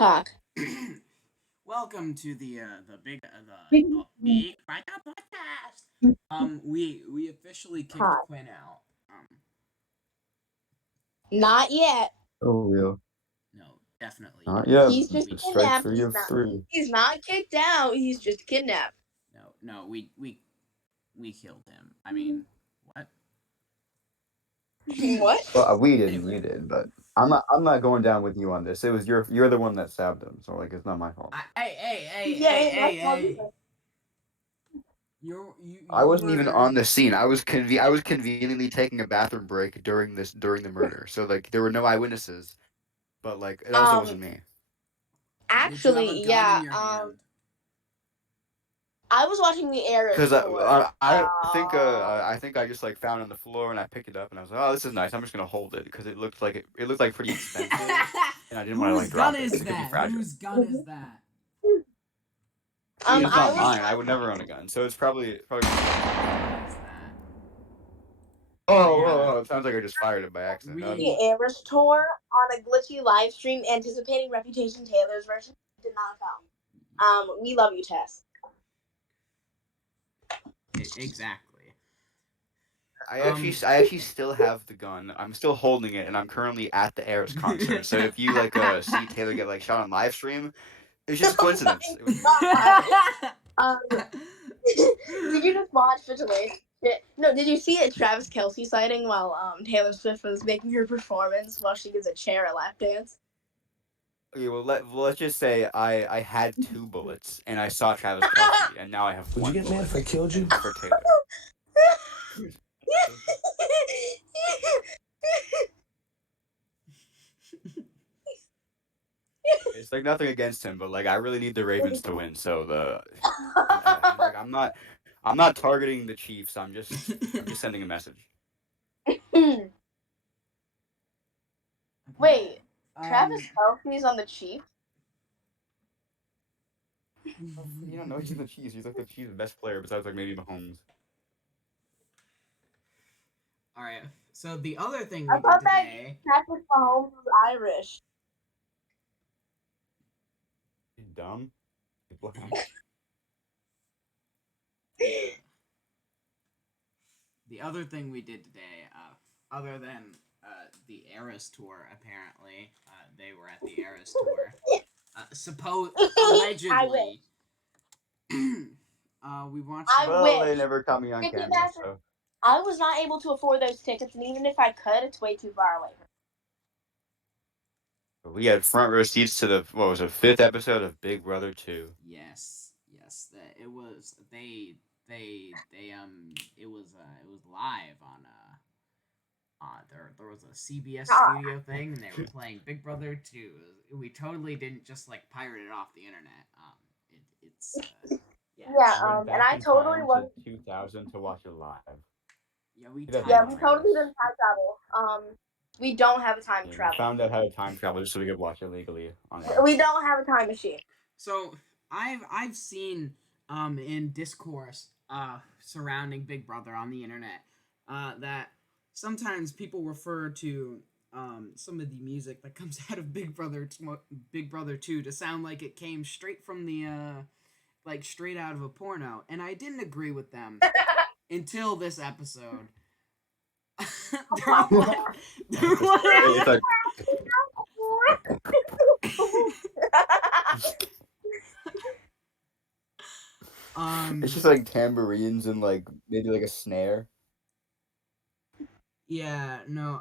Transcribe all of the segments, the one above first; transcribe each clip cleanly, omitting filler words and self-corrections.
cock. Welcome to the big podcast. We officially kicked Cock. Quinn out. Not yet. Oh, real. No, definitely Not not. yet. He's just It's strike kidnapped. 3 of 3. He's not kicked out. He's just kidnapped. No, we killed him. I mean, what? What? Well, we didn't. Anyway. You did, but I'm not going down with you on this. It was you're the one that stabbed him, so like it's not my fault. Hey. I wasn't even on the scene. I was conveniently taking a bathroom break during the murder. So like there were no eyewitnesses, but like it also wasn't me. Actually, yeah. I was watching the Eras Because tour. I think I just like found it on the floor and I picked it up and I was like, oh, this is nice. I'm just gonna hold it because it looked like pretty expensive and I didn't want to like drop it. It could be fragile. Whose gun is that? It's not mine. I would never own a gun, so it's probably. Oh, it sounds like I just fired it by accident. The Eras tour on a glitchy live stream anticipating Reputation Taylor's version did not come. We love you, Tess. Exactly. I actually still have the gun. I'm still holding it, and I'm currently at the Eras concert. So if you like see Taylor get like shot on live stream, it's just a coincidence. Did you just watch Vigilante? No, did you see a Travis Kelce sighting while Taylor Swift was making her performance while she gives a chair a lap dance? Okay, well let's just say I had 2 bullets and I saw Travis Kelce, and now I have 1 Would you get mad if I killed you? For Taylor. It's like nothing against him, but like I really need the Ravens to win. So I'm not targeting the Chiefs. I'm just sending a message. Wait, Travis Kelce's on the Chiefs? You don't know he's the Chiefs. He's like the Chiefs' best player besides like maybe Mahomes. All right. So the other thing we I did thought that today. Patrick Mahomes was Irish. He's dumb. He's black. The other thing we did today, other than the Eras tour, apparently, they were at the Eras tour. Allegedly, we watched. Well, they never caught me on camera. So. I was not able to afford those tickets, and even if I could, it's way too far away. We had front row seats to the 5th episode of Big Brother 2. Yes, it was it was live on there was a CBS studio thing and they were playing Big Brother 2. We totally didn't just like pirate it off the internet. And I totally went to 2000 to watch it live. We totally didn't time travel. We don't have a time travel. We found out how to time travel just so we could watch it legally on it. We don't have a time machine. So I've seen in discourse surrounding Big Brother on the internet that sometimes people refer to some of the music that comes out of Big Brother 2 to sound like it came straight from the like straight out of a porno, and I didn't agree with them until this episode. It's just like tambourines and like maybe like a snare. Yeah, no,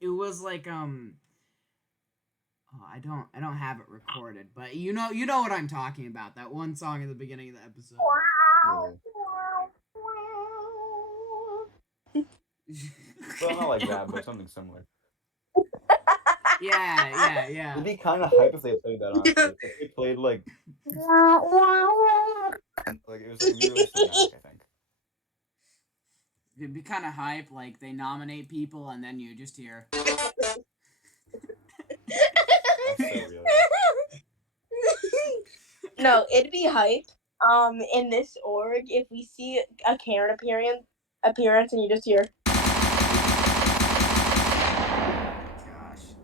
it was like I don't have it recorded, but you know what I'm talking about. That one song at the beginning of the episode. Well, not like that, but something similar. Yeah. It'd be kind of hype if they played that on. If they played like it was like really cinematic, I think. It'd be kind of hype, like they nominate people and then you just hear. No, it'd be hype. In this org, if we see a Karen appearance, and you just hear. Gosh.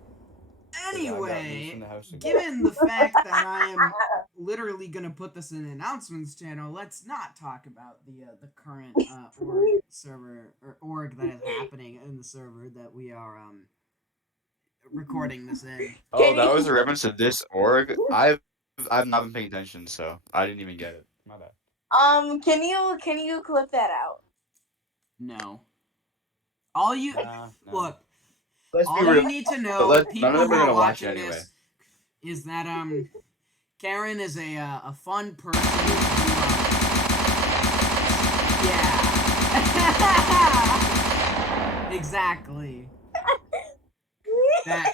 Anyway, given the fact that I am literally gonna put this in the announcements channel, let's not talk about the current org server or org that is happening in the server that we are recording this in. Oh, that was a reference to this org. I've not been paying attention, so I didn't even get it. My bad. Can you clip that out? No. All you No. look. Let's be All real. you need to know, None people of them who are are gonna watch it watching anyway. this, is that Karen is a fun person. Yeah. Exactly. That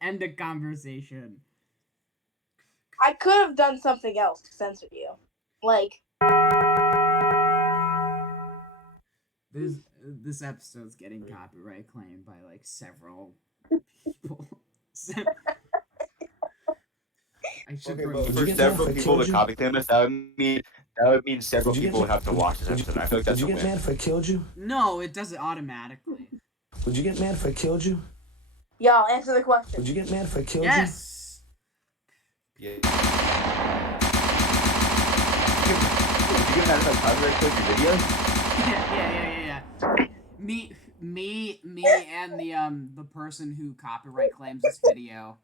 end of conversation. I could have done something else to censor you, like. This episode's getting copyright claimed by like several people. I should Okay, but for several people to copy claim us, that would mean several people would have to watch this episode. I feel like that's a win. Would you get mad if I killed you? No, it does it automatically. Would you get mad if I killed you? Y'all answer the question. Would you get mad if I killed you? Yes. Yeah. Would you get mad if I copyright clip your videos? Yeah. Me and the person who copyright claims this video.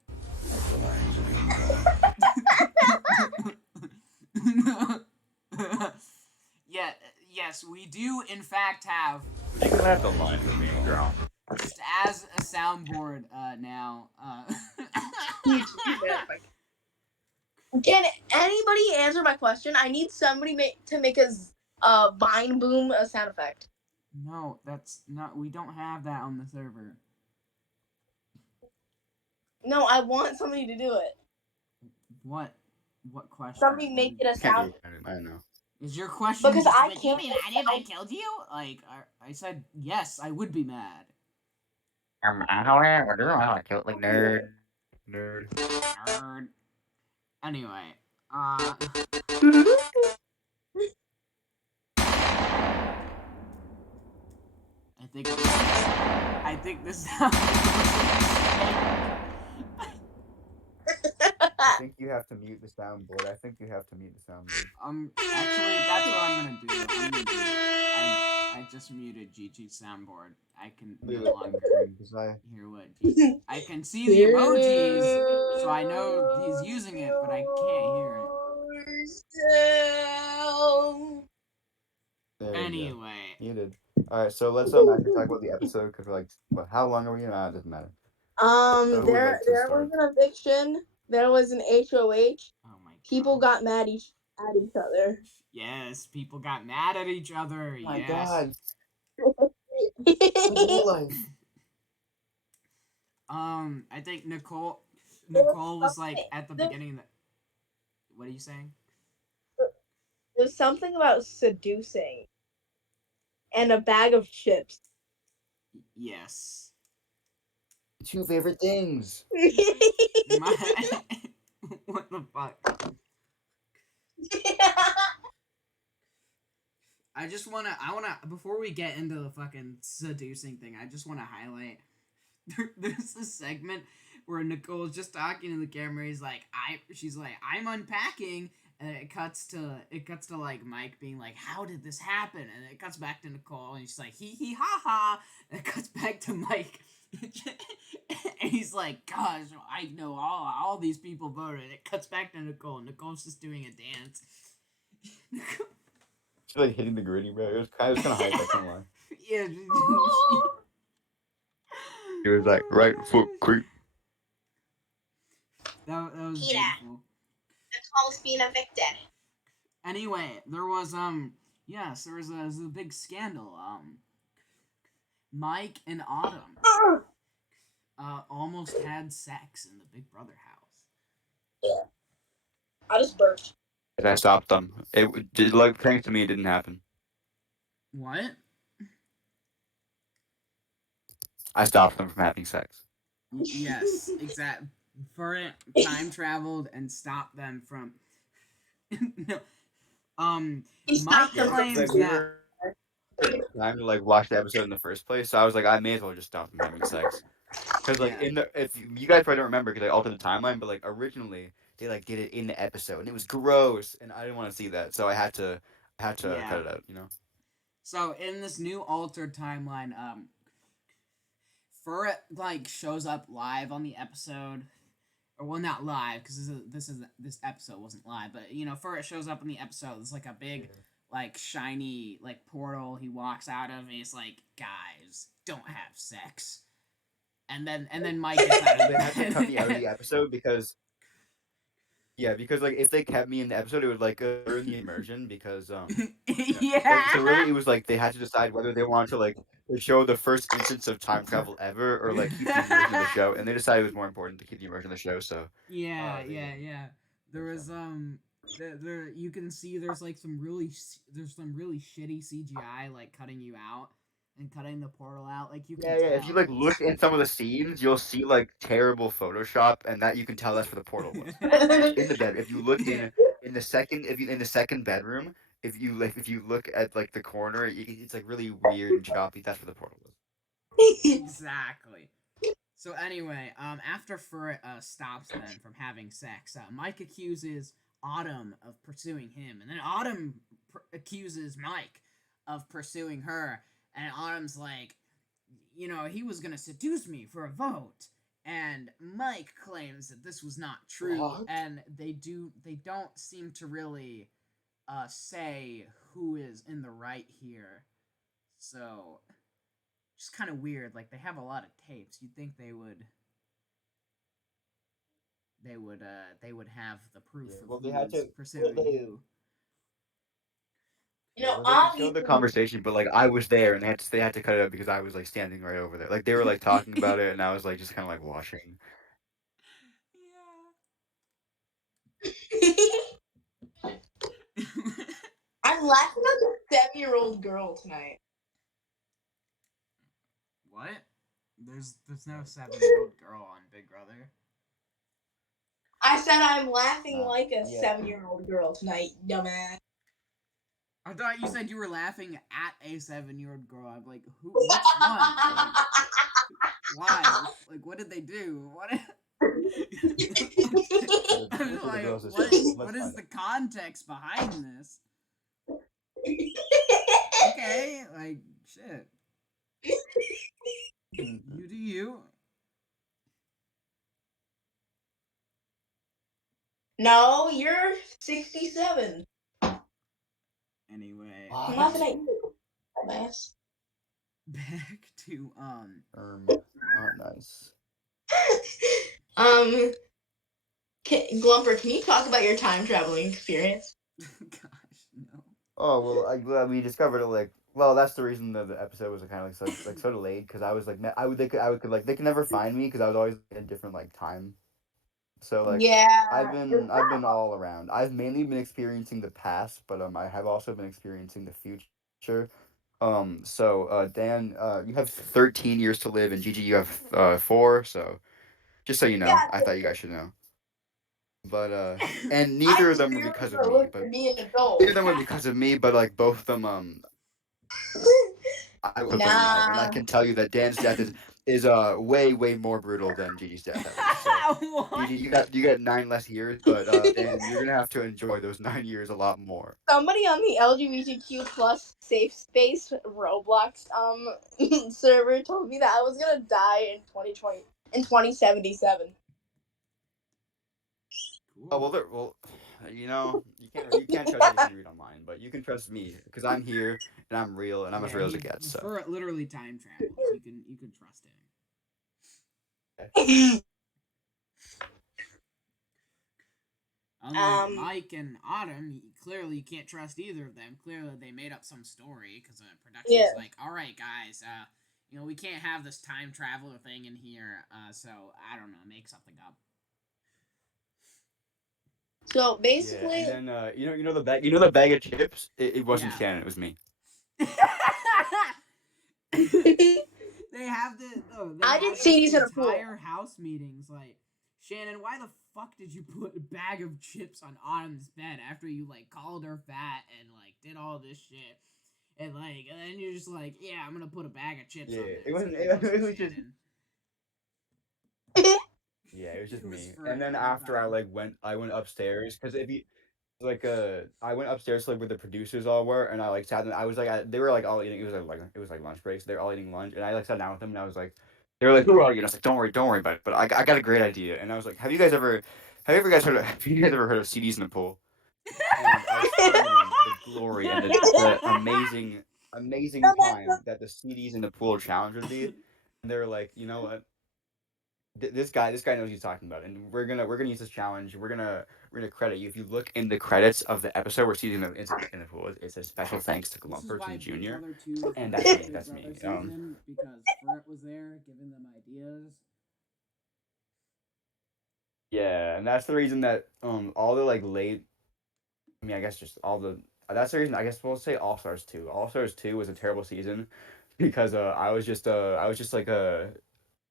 Yes, we do in fact have. You're gonna have to lie for me, girl. Just as a soundboard now. Can anybody answer my question? I need somebody to make a vine boom sound effect. No, that's not. We don't have that on the server. No, I want somebody to do it. What question? Somebody make it a sound. I don't know. Is your question Because just, I would can't. you be mad if I killed you? Like, I said yes, I would be mad. I don't know. Like nerd. Nerd. Anyway, I think this. I think you have to mute the soundboard. Actually, that's what I'm gonna do. I just muted Gigi's soundboard. I can no longer hear what Gigi. I can see the emojis, so I know he's using it, but I can't hear it. Anyway. Muted. Alright, so let's actually talk about the episode, because we're like, what, how long are we in? It doesn't matter. There was an eviction. There was an HOH. Oh my god. People got mad at each other. Yes, people got mad at each other. Oh my yes. god. I think Nicole was like at the beginning of the. What are you saying? There's something about seducing and a bag of chips. Yes. 2 favorite things. What the fuck? I wanna, before we get into the fucking seducing thing, I just wanna highlight, there's this segment where Nicole's just talking to the camera, she's like, I'm unpacking, and it cuts to like Mike being like, how did this happen? And it cuts back to Nicole, and she's like, hee ha ha, and it cuts back to Mike, and he's like, gosh, I know all these people voted, and it cuts back to Nicole, and Nicole's just doing a dance. She's like hitting the gritty, bro. It was kind of hype, I can't lie. Yeah. It was like, right foot creep. That was Peter. beautiful. Nicole's being evicted. Anyway, there was there was a big scandal. Mike and Autumn almost had sex in the Big Brother house. Yeah. I just burped. And I stopped them. It did, like, thanks to me, it didn't happen. What? I stopped them from having sex. Yes, exactly. For time traveled and stopped them from. No. Mike claims that time to like watch the episode in the first place, so I was like, I may as well just stop them having sex. Because like Yeah. in the if you guys probably don't remember because I altered the timeline, but like originally they like did it in the episode and it was gross and I didn't want to see that, so I had to cut Yeah. it out. You know. So in this new altered timeline, Fur like shows up live on the episode, or well, not live because this episode wasn't live, but you know, Fur shows up in the episode. It's like a big, like shiny like portal he walks out of, and he's like, "Guys, don't have sex." And then Mike gets out Well, of they had to cut me out of bed. the episode because yeah, because like if they kept me in the episode, it would like ruin the immersion because like so Yeah. really it was like they had to decide whether they wanted to like show the first instance of time travel ever or like keep the immersion of the show, and they decided it was more important to keep the immersion of the show. So Yeah, they yeah, yeah. There moved was on. there you can see there's some really shitty CGI like cutting you out and cutting the portal out. Like you can Yeah, yeah. If you tell like that look this. in some of the scenes, you'll see like terrible Photoshop, and that you can tell that's where the portal was. In the bed, if you look Yeah, in the second if you in the second bedroom, if you look at like the corner, it's like really weird and choppy. That's where the portal was. exactly. So anyway, after Furret stops them from having sex, Mike accuses Autumn of pursuing him, and then Autumn accuses Mike of pursuing her, and Autumn's like, you know, he was gonna seduce me for a vote, and Mike claims that this was not true, What? and they don't seem to really say who is in the right here, so just kind of weird. Like they have a lot of tapes. You'd think they would have the proof Yeah. of Well, they who had is to. Well, pursuing they. who. You Yeah, know, well, they could show the obviously. conversation, but like I was there, and they had to cut it out because I was like standing right over there. Like they were like talking about it, and I was like just kind of like watching. Yeah. I'm laughing at the 7-year-old girl tonight. What? There's no 7-year-old girl on Big Brother. I said I'm laughing Nah. like a Yeah. 7-year-old girl tonight, dumbass. I thought you said you were laughing at a 7-year-old girl. I'm like, who? Which one? Like, why? Like, what did they do? What? I'm Which of the like, girls is what? she? Let's What is find the context behind this? Okay, like shit. out. You do you. No, you're 67. Anyway, I'm What? laughing at you, dumbass. back to Not nice. um, Glumper, can you talk about your time traveling experience? gosh, no. Oh well, we discovered it like well that's the reason that the episode was kind of so delayed because I was like I could like they could never find me because I was always in a different like time. So like Yeah. I've been all around. I've mainly been experiencing the past, but I have also been experiencing the future. So Dan, you have 13 years to live, and Gigi, you have 4. So just so you know, Yeah, I thought you guys should know. But and I neither of them were experienced because of what it me, looks but to be an adult. neither of them were because of me, but like both of them I put them in life, and I Nah. can tell you that Dan's death is way more brutal than Gigi's death at least. So What? Gigi, you got 9 less years, but Dan, you're gonna have to enjoy those 9 years a lot more. Somebody on the LGBTQ plus safe space Roblox server told me that I was gonna die in 2077. Oh Cool. well, you can't trust everything you read online, but you can trust me because I'm here and I'm real and I'm as Yeah, real as it gets. So Fur literally time travels. You can trust him. Unlike um, Mike and Autumn, clearly you can't trust either of them. Clearly they made up some story because production's yeah. like, all right, guys, you know we can't have this time traveler thing in here. So I don't know, make something up. So yeah, basically, and then the bag of chips. It wasn't Yeah. Shannon, it was me. They have the no, they I have didn't see this these in a pool. entire house meetings like, Shannon, why the fuck did you put a bag of chips on Autumn's bed after you like called her fat and like did all this shit? And like and then you're just like, yeah, I'm gonna put a bag of chips Yeah, on there. it It's wasn't. like, It, wasn't it was just. Shannon. was just It was me. for And then after everybody. I went upstairs because if you I went upstairs to like where the producers all were, and I like sat. I was like, they were like all eating. It was like lunch breaks. They were all eating lunch, and I like sat down with them, and I was like, they were like, who are you? And I was like, don't worry about it. But I got a great idea, and I was like, have you ever guys heard have you guys ever heard of CDs in the pool? And I was telling them the glory and the amazing No, that's time that the CDs in the pool challenge would be, and they were like, you know what? This guy knows what he's talking about, and we're gonna use this challenge. We're gonna credit you. If you look in the credits of the episode where Season is in the pool, it says special thanks to This is why Glumperton Big Jr. Brother 2 is the And best Big that's Brother me. season because Furt was there giving them ideas. Yeah, and that's the reason that all the like late. I mean, I guess just all the. That's the reason I guess we'll say All Stars 2. All Stars 2 was a terrible season because I was just like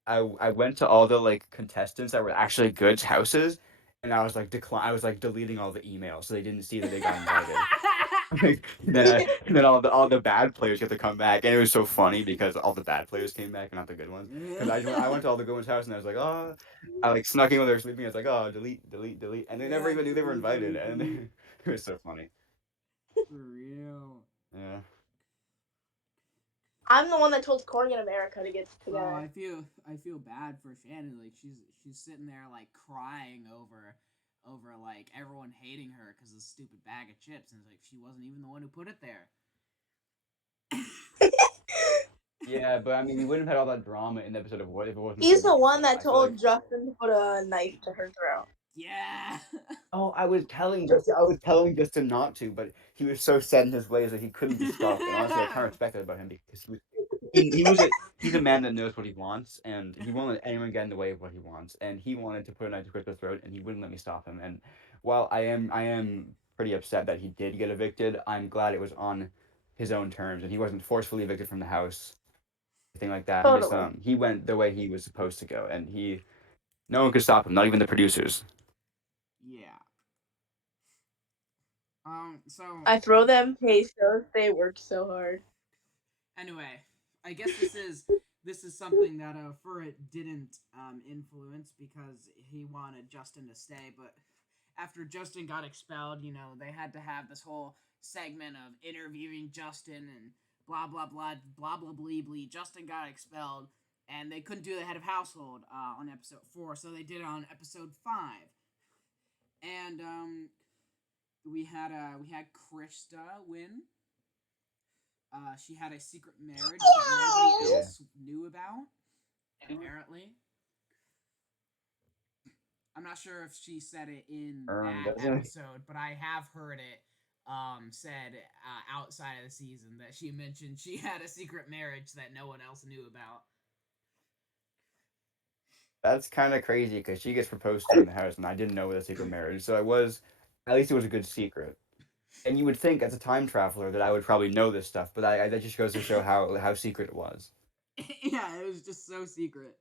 I went to all the like contestants that were actually good's houses, and I was like I was like deleting all the emails so they didn't see that they got invited. Like, then all the bad players get to come back, and it was so funny because all the bad players came back and not the good ones. Because I went to all the good ones' house and I was like, oh, I like snuck in while they were sleeping. I was like, oh, delete, and they never Yeah, even knew they were delete, invited, delete, and delete. it was so funny. For real. Yeah. I'm the one that told Corey in America to get Oh, together. I feel bad for Shannon. Like she's sitting there like crying over like everyone hating her because of the stupid bag of chips, and it's like she wasn't even the one who put it there. Yeah, but I mean, we wouldn't have had all that drama in the episode of What if it wasn't for He's the me. one So that I feel like told Justin to put a knife to her throat. Yeah. oh, I was telling Justin not to, but he was so set in his ways that he couldn't be stopped. And honestly, I kind of respect that about him because he's a man that knows what he wants, and he won't let anyone get in the way of what he wants. And he wanted to put a knife to Crystal's throat, and he wouldn't let me stop him. And while I am pretty upset that he did get evicted, I'm glad it was on his own terms, and he wasn't forcefully evicted from the house, anything like that. Totally. He went the way he was supposed to go, and he no one could stop him, not even the producers. Yeah. So I throw them pesos. They work so hard. anyway, I guess this is something that Furret didn't influence because he wanted Justin to stay, but after Justin got expelled, they had to have this whole segment of interviewing Justin and blah blah blah blah blah blee blee. Justin got expelled, and they couldn't do the head of household on episode 4, so they did it on episode 5. And we had Krista win. She had a secret marriage that nobody Yeah. else knew about. Apparently, I'm not sure if she said it in that Doesn't episode, but I have heard it said outside of the season that she mentioned she had a secret marriage that no one else knew about. That's kind of crazy because she gets proposed to in the house, and I didn't know it was a secret marriage. So it was, at least it was a good secret. And you would think, as a time traveler, that I would probably know this stuff, but that just goes to show how secret it was. Yeah, it was just so secret.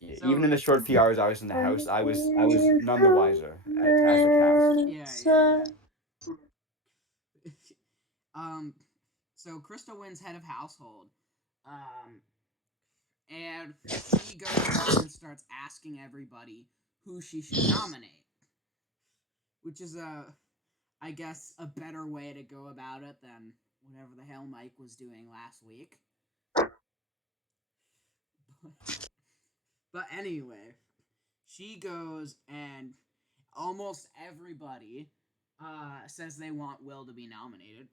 Yeah, even So in the short few hours I was in the house, I was none the wiser as the cast. yeah. um, so Krista wins head of household. Um, and she goes around and starts asking everybody who she should nominate, which is I guess a better way to go about it than whatever the hell Mike was doing last week. But anyway, she goes and almost everybody says they want Will to be nominated.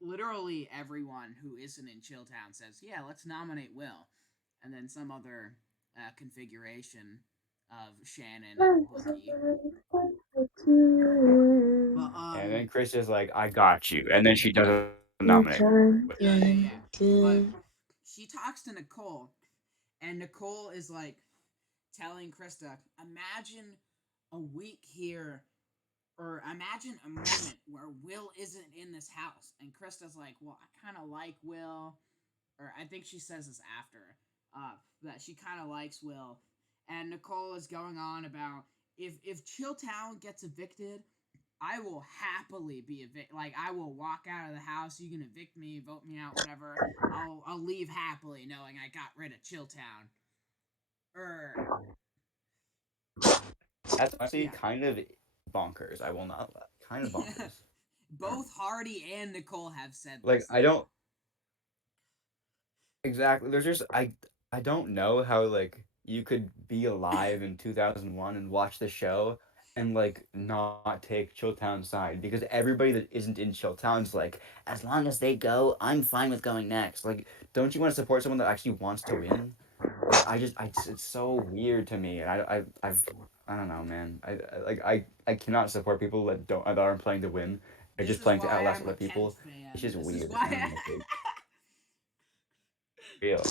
Literally everyone who isn't in Chilltown says, "Yeah, let's nominate Will," and then some other configuration of Shannon and Bookie. But And then Chris is like, "I got you," and then she doesn't nominate. yeah. But she talks to Nicole, and Nicole is like telling Krista, "Imagine a week here." Or imagine a moment where Will isn't in this house, and Krista's like, "Well, I kind of like Will," or I think she says this after, that she kind of likes Will, and Nicole is going on about if Chilltown gets evicted, I will happily be evicted. Like I will walk out of the house. You can evict me, vote me out, whatever. I'll leave happily, knowing I got rid of Chilltown. That's honestly Yeah. kind of bonkers. I will not lie. Kind of bonkers. Both Hardy and Nicole have said Like this I though. don't exactly. There's just I don't know how like you could be alive in 2001 and watch the show and like not take Chilltown's side because everybody that isn't in Chilltown's like as long as they go, I'm fine with going next. Like, don't you want to support someone that actually wants to win? Like it's so weird to me, and I don't know, man. I cannot support people that aren't playing to win. They're This just is playing to why outlast I'm a other Kent people. It's fan. just This is weird. I why don't know, like, real.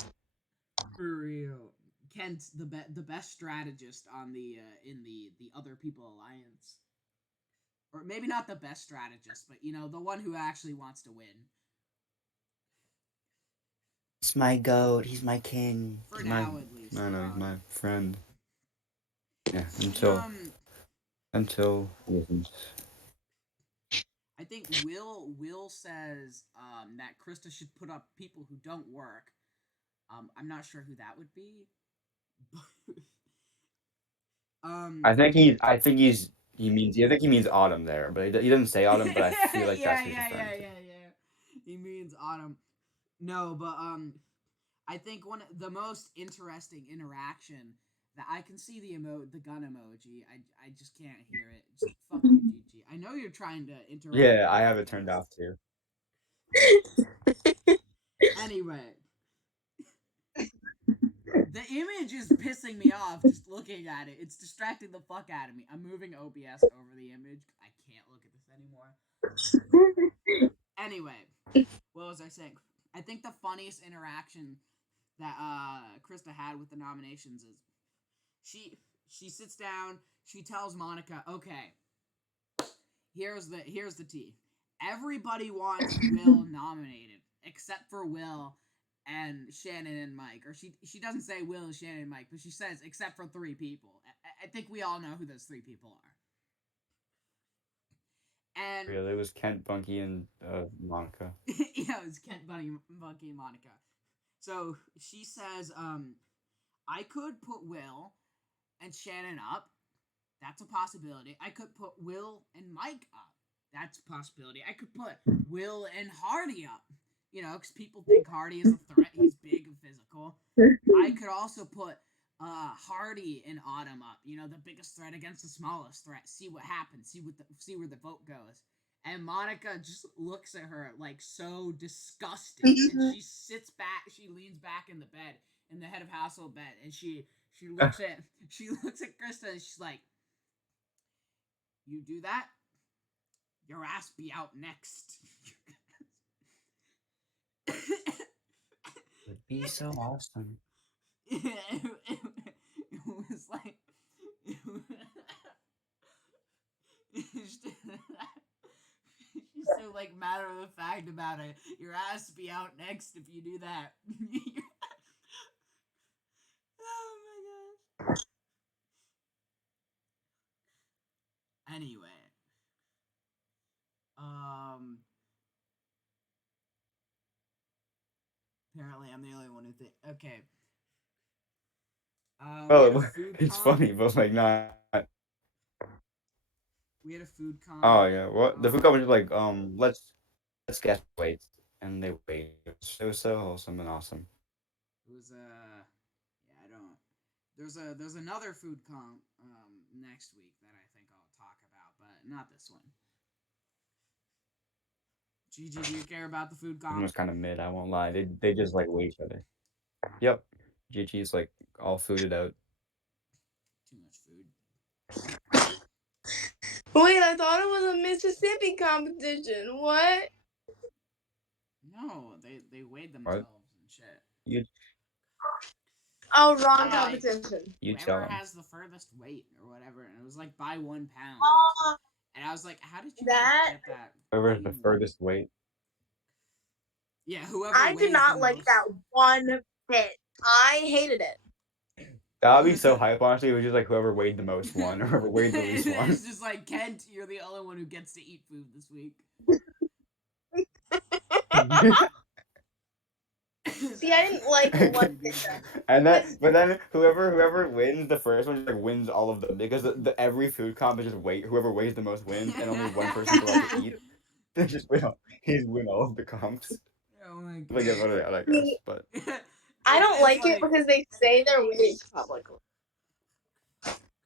For real. Kent, the best strategist on the in the other people alliance, or maybe not the best strategist, but the one who actually wants to win. He's my goat. He's my king. For He's my now, at I least. don't know. He's my friend. Yeah. The Until he isn't. I think Will says that Krista should put up people who don't work. I'm not sure who that would be. um, He means. I think he means autumn there, but he doesn't say autumn. But I feel like yeah, that's who he's yeah, referring yeah, to. yeah, yeah. He means autumn. No, but I think one of the most interesting interaction that I can see the gun emoji. I just can't hear it. Just fuck you, Gigi. I know you're trying to interrupt Yeah, the I have it turned podcast. off too. Anyway, the image is pissing me off just looking at it. It's distracting the fuck out of me. I'm moving OBS over the image. I can't look at this anymore. Anyway, what was I saying? I think the funniest interaction that Krista had with the nominations is she sits down, she tells Monica, "Okay, here's the tea. Everybody wants Will nominated except for Will and Shannon and Mike." Or she doesn't say Will, Shannon, and Mike, but she says except for three people. I think we all know who those three people are. And Really, it was Kent, Bunky, and Monica. it's Kent, Bunky, and Monica. So she says, I could put Will and Shannon up. That's a possibility. I could put Will and Mike up. That's a possibility. I could put Will and Hardy up. Because people think Hardy is a threat. He's big and physical. I could also put Hardy and Autumn up. The biggest threat against the smallest threat. See what happens. See where the vote goes. And Monica just looks at her like so disgusted, and she sits back. She leans back in the bed, in the head of household bed, and she looks at Krista, and she's like, "You do that, your ass be out next." Would be so awesome. It was like she's so like matter of fact about it. Your ass be out next if you do that. Oh my gosh. Anyway, um, apparently I'm the only one who think. Okay. We had a Well, food it's comp. funny, but like not. We had a food Oh comp. yeah. What the food company was like? Let's guess weights, and they weighed. It was so wholesome and awesome. It was yeah, I don't. There's another food comp next week that I think I'll talk about, but not this one. Gigi, do you care about the food It comp? was kind of mid. I won't lie. They just like weigh each other. Yep. GG's like all fooded out. Too much food. Wait, I thought it was a Mississippi competition. What? No, they weighed What? themselves and shit. You Oh, wrong Yeah, like competition. you tell whoever them. has the furthest weight or whatever, and it was like by 1 pound. Oh, And I was like, how did you like that. get that Whoever's the clean weight? furthest weight. Yeah, whoever I did weighs the not like most. that one bit. I hated it. That would be so hype. Honestly, it was just like whoever weighed the most won, or whoever weighed the least won. It's just like, Kent, you're the only one who gets to eat food this week. See, I didn't like one bit And then, because but then whoever wins the first one just like wins all of them because every food comp is just wait whoever weighs the most wins and only one person's allowed to eat. They just win all of the comps. Oh my They get god. voted out, I see, guess. But I don't It's like it like because they say they're winning publicly.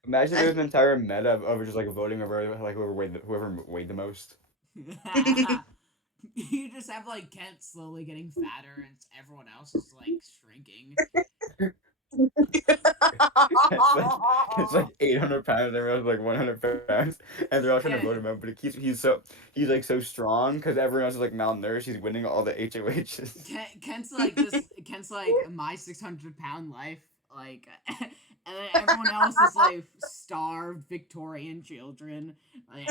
imagine if there was an entire meta of just like voting over like whoever weighed the most. you just have like Kent slowly getting fatter and everyone else is like shrinking. It's like it's like 800 pounds. Everyone's like 100 pounds, and they're all trying to Yeah, vote him out. But he's like so strong because everyone else is like malnourished. He's winning all the HOHs. Kent's like this. Kent's like my 600-pound life, like, and then everyone else is like starved Victorian children. Like,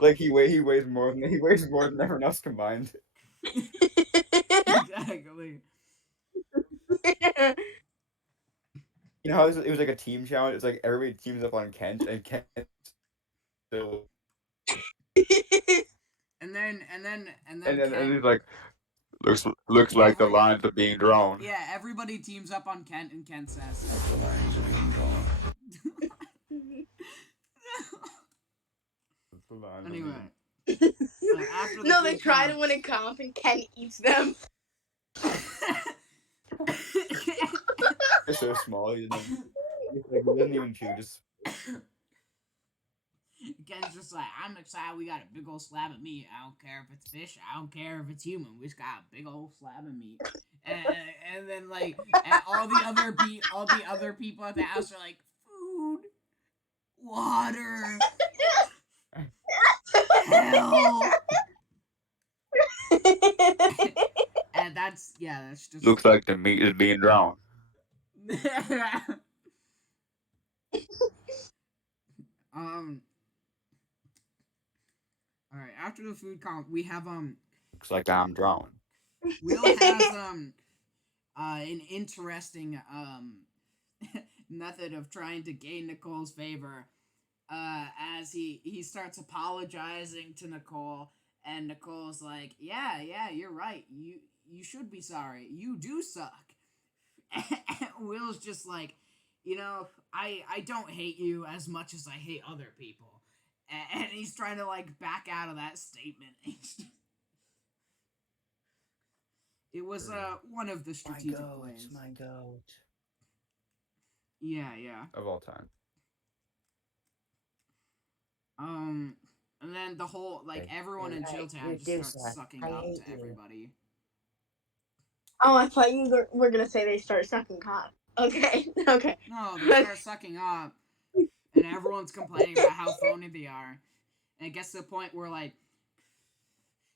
Like he weighs more than everyone else combined. exactly. You know how it was like a team challenge. It's like everybody teams up on Kent, and Kent still, and Kent. he's like looks like the Every lines are being drawn. yeah, everybody teams up on Kent, and Kent says. The lines are being drawn. The lines are Anyway, after the No, they food try to comp, win a comp and Ken eats them. They're so small. He doesn't even chew. Just Ken's just like, I'm excited. We got a big old slab of meat. I don't care if it's fish. I don't care if it's human. We just got a big old slab of meat. And then like and all the other people at the house are like, food, water, hell. And that's just looks like the meat is being drawn. um. All right. After the food comp, we have Looks like I'm drawn. Will has an interesting method of trying to gain Nicole's favor. As he starts apologizing to Nicole, and Nicole's like, "Yeah, you're right. You should be sorry. You do suck." And Will's just like, I don't hate you as much as I hate other people, and he's trying to like back out of that statement. It was one of the strategic plays. My goat. Yeah. Of all time. And then the whole like everyone in Chilltown just starts sucking up to everybody. Oh, I thought you were gonna say they start sucking cock. Okay, okay. No, they start sucking up, and everyone's complaining about how phony they are. And it gets to the point where like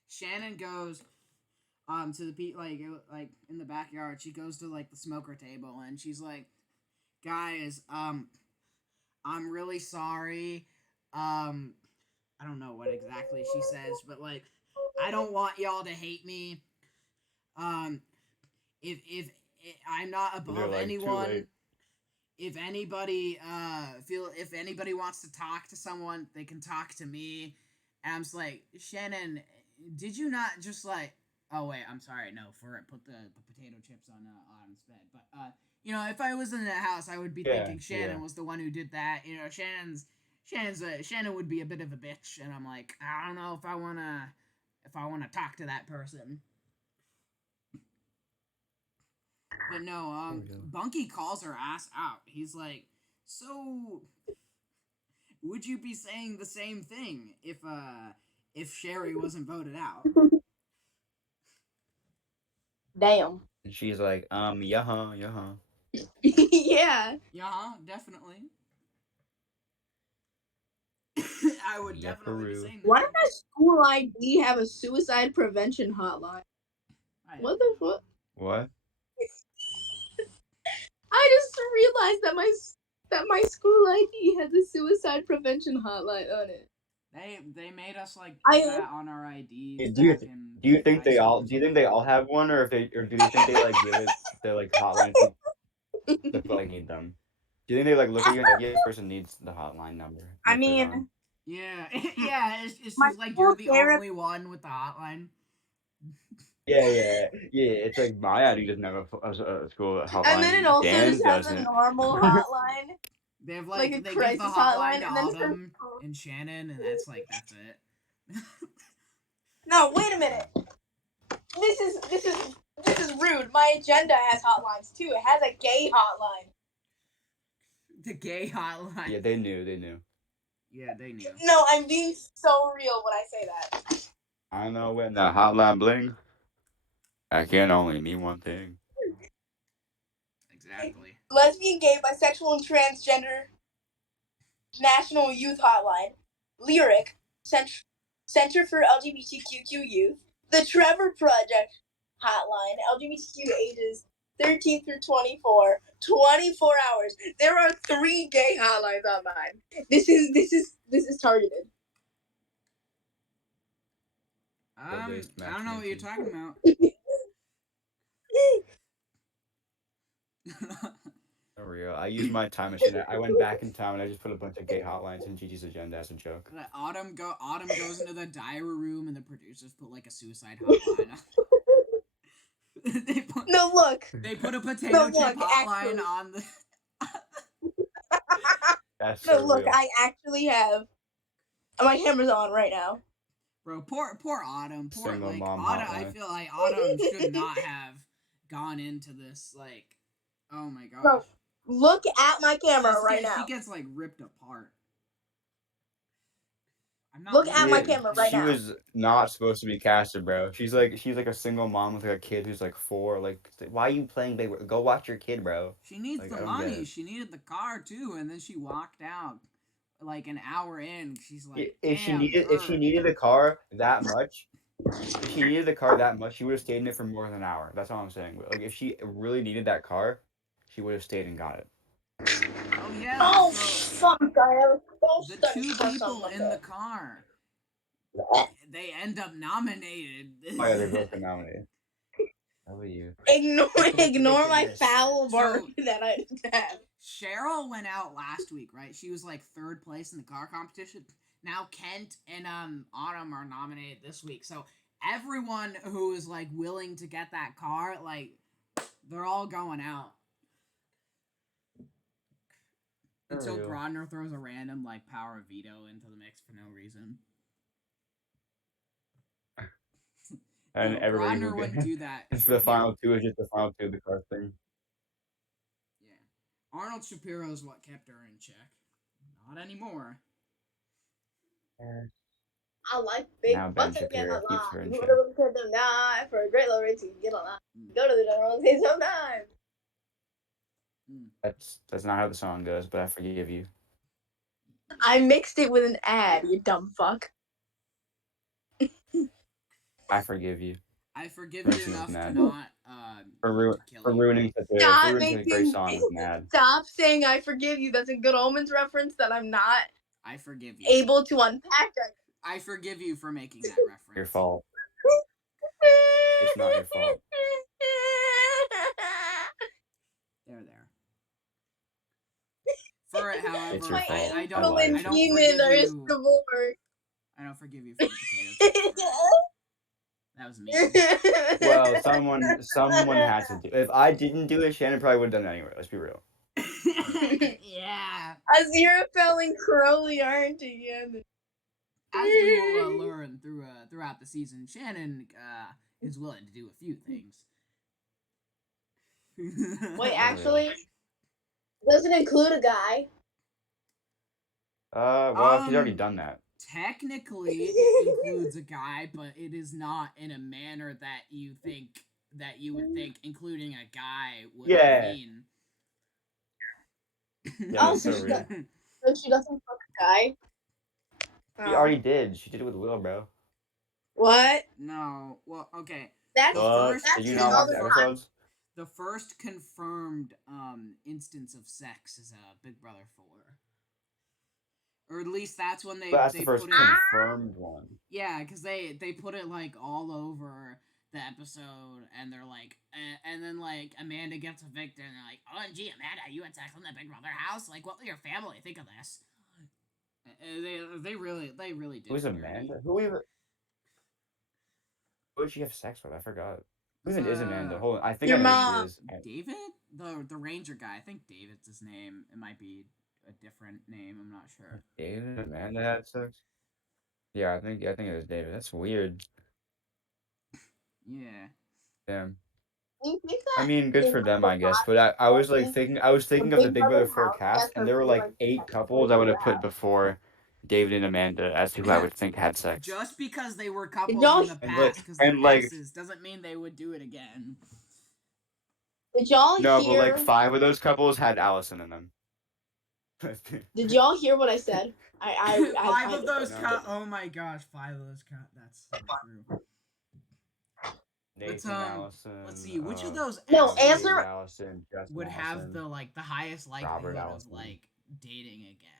Shannon goes to the like in the backyard. She goes to like the smoker table and she's like, "Guys, I'm really sorry. I don't know what exactly she says, but like I don't want y'all to hate me. Um if I'm not above Like, anyone, if anybody if anybody wants to talk to someone, they can talk to me." And I'm just like, "Shannon, did you not just like oh wait, I'm sorry, no, put the potato chips on Autumn's bed." But if I was in that house, I would be thinking Shannon was the one who did that. Shannon would be a bit of a bitch, and I'm like, I don't know if I wanna talk to that person. But no, Bunky calls her ass out. He's like, "So, would you be saying the same thing if Sherry wasn't voted out?" Damn. and she's like, yeah, yeah. Yeah. Yeah, definitely. I would Yeah, definitely be Peru. saying that. Why does my school ID have a suicide prevention hotline? What the fuck? What? I just realized that my school ID has a suicide prevention hotline on it. They made us like I put that on our IDs Do you back in do you think high they school all or do you think something. they all have one, or do you think they like give it the like hotline people that like need them? Do you think they like look at you and like, yeah, this person needs the hotline number? I They put it mean, on? Yeah, yeah. It's my just like school you're the therapist. only one with the hotline. Yeah. It's like my ID doesn't have a school And then it hotline. also Dan just has a doesn't. normal hotline, They have like a they give the crisis hotline hotline, to and then for Autumn and Shannon, and that's it. no, wait a minute. This is rude. My agenda has hotlines too. It has a gay hotline. The gay hotline. Yeah, they knew. Yeah, they knew. No, I'm being so real when I say that. I know when the hotline bling, I can only mean one thing. Exactly. Lesbian, gay, bisexual, and transgender National Youth Hotline, Lyric, Center for LGBTQ youth, the Trevor Project Hotline, LGBTQ ages 13 through 24, 24 hours. There are 3 gay hotlines on mine. This is targeted. I don't know what you're talking about. For real. I used my time machine. I went back in time and I just put a bunch of gay hotlines in Gigi's agenda as a joke. Autumn goes into the diary room and the producers put like a suicide hotline. No, look. They put a potato chip hotline actually. on the. That's No, so look, real. I actually have. My camera's on right now. Bro, poor Autumn. Single mom Autumn. I hotline. feel like Autumn should not have gone into this. Like, oh my gosh. No, look at my camera right now. She gets like ripped apart. I'm not Look at my listening camera to right She now. was not supposed to be casted, bro. She's like a single mom with like a kid who's like 4. Like, why are you playing big? Go watch your kid, bro. She needs Like, the I don't get money. it. She needed the car too, and then she walked out like an hour in. She's like, If she "Damn, needed the car that much, if she needed the car that much, she would have stayed in it for more than an hour. That's all I'm saying. Like, if she really needed that car, she would have stayed and got it. Oh yeah. Oh So fuck! I was so the stunned 2 for people something. in the car, they end up nominated. Oh yeah, they both got nominated. How are you? Ignore my foul So- bark that I just had. Cheryl went out last week, right? She was like 3rd place in the car competition. Now Kent and Autumn are nominated this week. So everyone who is like willing to get that car, like they're all going out. Until real. Grodner throws a random like power veto into the mix for no reason. And No, everybody Grodner who wouldn't do that. it's the final 2 is just the final 2 of the car thing. Yeah. Arnold Shapiro is what kept her in check. Not anymore. I like big Now Ben butts and get Shapiro a keeps lot. her in You check. wanna look at them now for a great low rate to get a lot. Go to the general and say sometime. That's not how the song goes, but I forgive you. I mixed it with an ad, you dumb fuck. I forgive you I forgive Versus you enough an to ad. not for to kill for you. ruining such Stop a great making. song with an ad. Stop saying I forgive you. That's a Good Omens reference that I'm not I forgive you. able to unpack. I forgive you for making that reference. Your fault. It's not your fault. There. For it, however, It's your fault. I I don't lied. I don't demon forgive or his you. divorce. I don't forgive you for the potato chip. That was mean. Well, someone has to do. If I didn't do it, Shannon probably would have done it anyway. Let's be real. Yeah. Aziraphale and Crowley aren't together. As we will learn throughout the season, Shannon is willing to do a few things. Wait, actually, doesn't include a guy. Well, she's already done that. Technically, it includes a guy, but it is not in a manner that you would think including a guy would mean. Yeah, Oh, that's so so real. she doesn't fuck a guy. She already did. She did it with Will, bro. What? No. Well, okay. That's What? Did you not watch the episodes? The first confirmed instance of sex is Big Brother 4. Or at least that's when they But that's they the first put it. confirmed one. Yeah, because they put it like all over the episode, and they're like, and then like Amanda gets evicted, and they're like, "OMG, Amanda, you had sex in the Big Brother house? Like, what will your family think of this?" They really did. Who's it dirty. Amanda? Who would she have sex with? I forgot. Who even is Amanda? The Hold on. I think I Your know who Dave she mom. is. David, the ranger guy. I think David's his name. It might be a different name. I'm not sure. David and Amanda had sex. Yeah, I think it was David. That's weird. Yeah. Damn. Do you think I that mean, good in for like them, the I guess. But I last was like decade, I was the thinking of the Big Big Brother Brother 4 house cast, guests and are there were pretty like like 8 sex couples toys I in would the have put house. before David and Amanda as who I would think had sex. Just because they were Did couples y'all in the And like past, because they're and like exes, doesn't mean they would do it again. did y'all no, but like hear 5 of those couples had Allison in them. did y'all hear what I said? I Five kind of of those heard. No. oh my gosh, 5 of those. That's so true. But Nathan, let's Allison, see, which of those No, exes David, answer. Allison, Justin, would have Allison, the highest Robert, likelihood of Allison. dating again?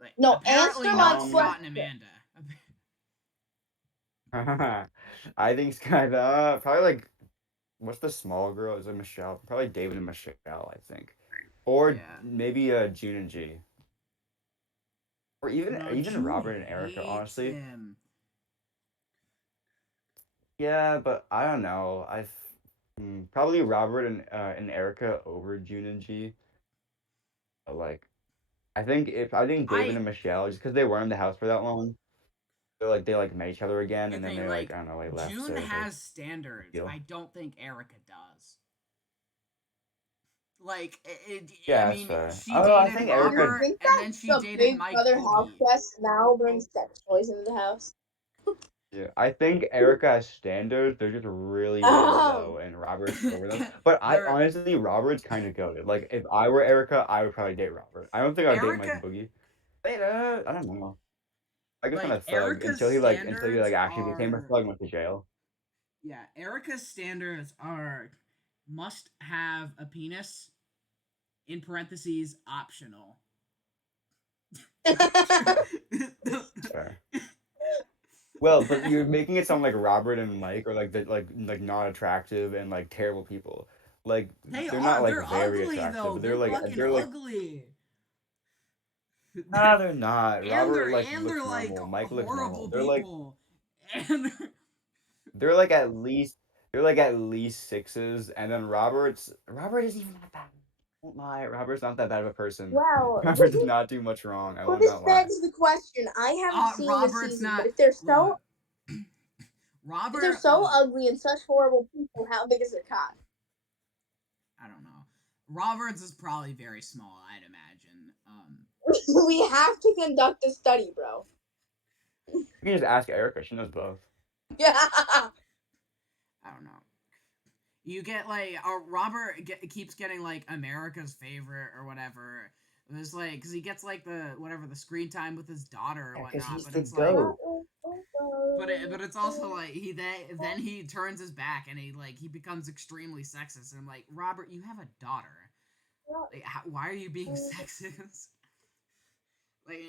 Like No, answer apparently my not Um, Scott and question. Amanda. I think Sky. Probably like what's the small girl? Is it Michelle? Probably David and Michelle. I think, or Yeah. maybe June and G, or even No, even June Robert and Erica. hates Honestly, him. yeah, but I don't know. Probably Robert and Erica over June and G. But like, I think David I and Michelle just because they weren't in the house for that long. They like met each other again, I and then think they like like I don't know, like left June to like has standards. deal. I don't think Erica does. Like I Yeah, that's mean, fair. she I don't know. I dated think Do you Erica. Robert think and that then she the dated Big Mike Brother house Boogie. guests now bring sex toys into the house? Yeah, I think Erica has standards. They're just really, really low, Um, and Robert's over them. But I They're honestly, Robert's kind of goated. Like, if I were Erica, I would probably date Robert. I don't think I'd date Mike Erica Boogie. I don't know. I guess on like a thug Erica's until he like standards actually became a are thug and went to jail. yeah, Erica's standards are must have a penis in parentheses optional. That's fair. Well, but you're making it sound like Robert and Mike are like like not attractive and like terrible people. Like They they're not are. like They're very ugly attractive, though. but They're fucking they're like ugly. nah, they're not. and Robert they're like and they're looks like normal. Mike looks normal. horrible people. And They're like at least they're like at least sixes, and then Robert isn't even that bad. I won't lie, Robert's not that bad of a person. well, Robert did not do much wrong. I well, will this not lie. begs the question. I haven't seen this Robert's season, but not if look. they're Robert so look. ugly and such horrible people, how big is their cock? I don't know. Robert's is probably very small. I'd imagine. We have to conduct a study, bro. You can just ask Erica. She knows both. Yeah. I don't know. You get like keeps getting like America's favorite or whatever. It was like because he gets like the screen time with his daughter or Yeah, because whatnot, he's but the it's like goat. but it's also like then he turns his back and he becomes extremely sexist and I'm like Robert, you have a daughter. Like why are you being sexist? Like